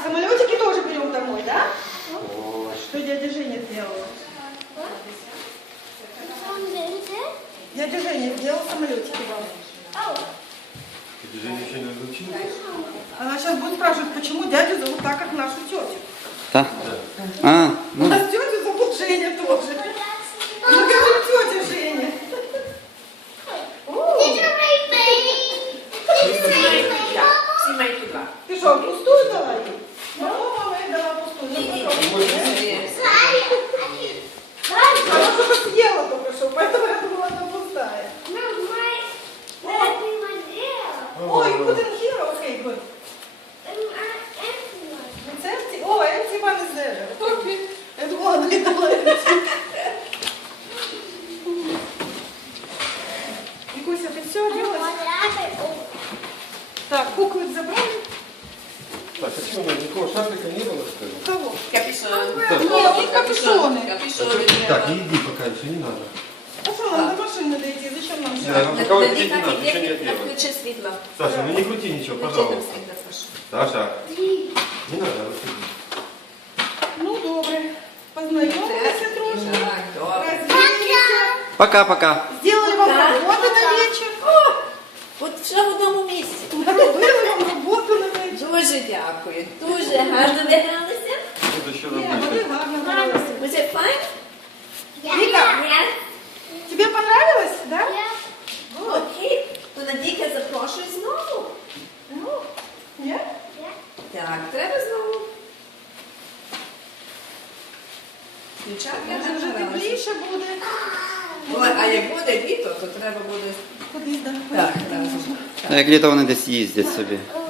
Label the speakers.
Speaker 1: самолетики тоже берем домой, да? Что дядя Женя сделала? Дядя Женя сделал самолетики вам.
Speaker 2: Дядя Женя еще не разучился?
Speaker 1: Она сейчас будет спрашивать, почему дядю зовут так, как нашу тетю.
Speaker 3: Да? А,
Speaker 1: У нас тетю зовут Женя тоже. Мы говорим тетя Женя.
Speaker 4: Снимай туда.
Speaker 1: Ты что, пустую дала ей? Ну, мама ей дала пустую. Ну, попробуй. Она что-то съела только что, поэтому я думала, она пустая. Ой, you couldn't hear? Okay, good. It's empty? Oh, empty one is there. Okay. Это one не дала empty. Викуся, ты все оделась? Так, куклы забрали?
Speaker 2: Так, а что, никакого шафика не было, что ли?
Speaker 1: Кого?
Speaker 4: Капюшон.
Speaker 1: Нет, вот капюшоны.
Speaker 2: Так, не иди пока, еще не надо.
Speaker 1: А что, нам до машины дойти? Зачем нам
Speaker 2: Да,
Speaker 1: шаг?
Speaker 2: ну, пока вот идти не надо, ничего не делать.
Speaker 4: Включи світло.
Speaker 2: Саша, ну не крути ничего, пожалуйста. Саша, не надо, расходи.
Speaker 1: Ну, добре. Познайомилися трошки. Розвіялися.
Speaker 3: пока-пока.
Speaker 1: Сделали вам работу на вечір.
Speaker 4: От все в одному місці.
Speaker 1: Робили вам роботу на вечір.
Speaker 4: Дуже дякую. Дуже гарно ви гралися.
Speaker 2: Буду еще
Speaker 1: Ні,
Speaker 2: работать.
Speaker 1: ви гарно гралися.
Speaker 4: Was it fun?
Speaker 1: Віка,
Speaker 4: Yes.
Speaker 1: тебе понравилось, да?
Speaker 4: Окей. То Надійка запрошує знову.
Speaker 1: Ну, ні?
Speaker 4: Так, треба знову. Дівчатка
Speaker 1: Може, вже
Speaker 4: гралися.
Speaker 1: тепліше буде.
Speaker 4: Ой, а як буде літо, то треба буде...
Speaker 1: Кудись, да?
Speaker 4: Так, разом.
Speaker 3: Як літо вони десь їздять собі.